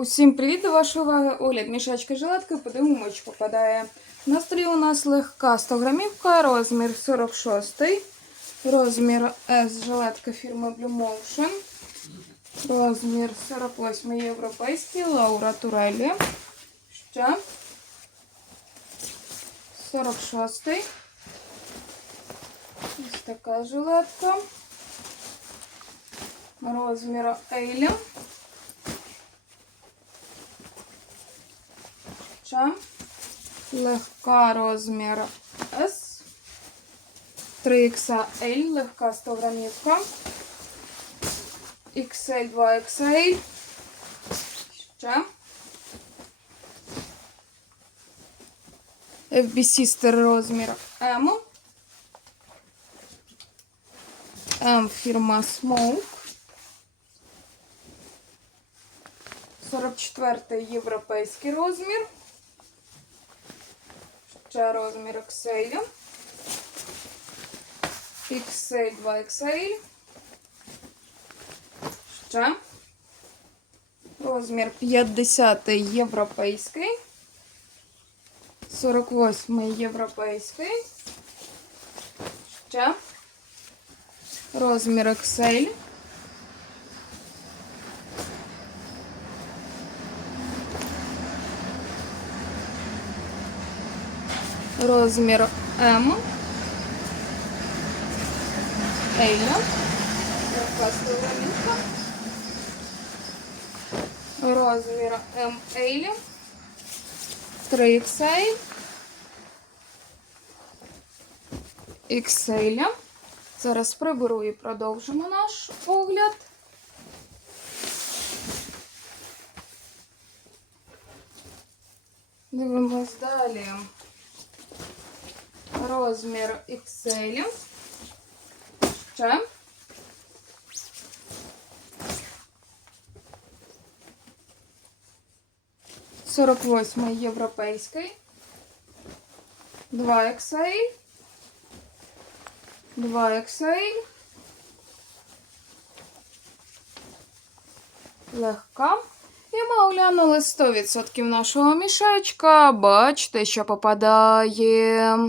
Усім привіт до вашої уваги. Огляд мішечка жилетки подивимо, чи попадає. На столі у нас легка 100 грамівка, розмір 46, розмір S жилетка фірми Blue Motion, розмір 48 європейський, Лаура Турелі. Ще 46. Ось така жилетка. Розмір Ейлі. Ще легка розмір S. 3XL, легка 100 грамівка. XL, 2XL. Ще. FB Sister розмір M. M фірма Smoke. 44 європейський розмір. Ще розмір XL. XL, 2XL. Ще. Розмір 50 європейський. 48 європейський. Ще. Розмір XL. Розмір М. Пластилинка. Розмір М Ейлі. 3 XL. XL. Зараз приберу і продовжимо наш огляд. Дивимось далі. Розмір XL. Ще. Сорок восьмий європейський. 2 XL. 2 XL. Легка. І ми оглянули 100% нашого мішечка. Бачите, що попадає.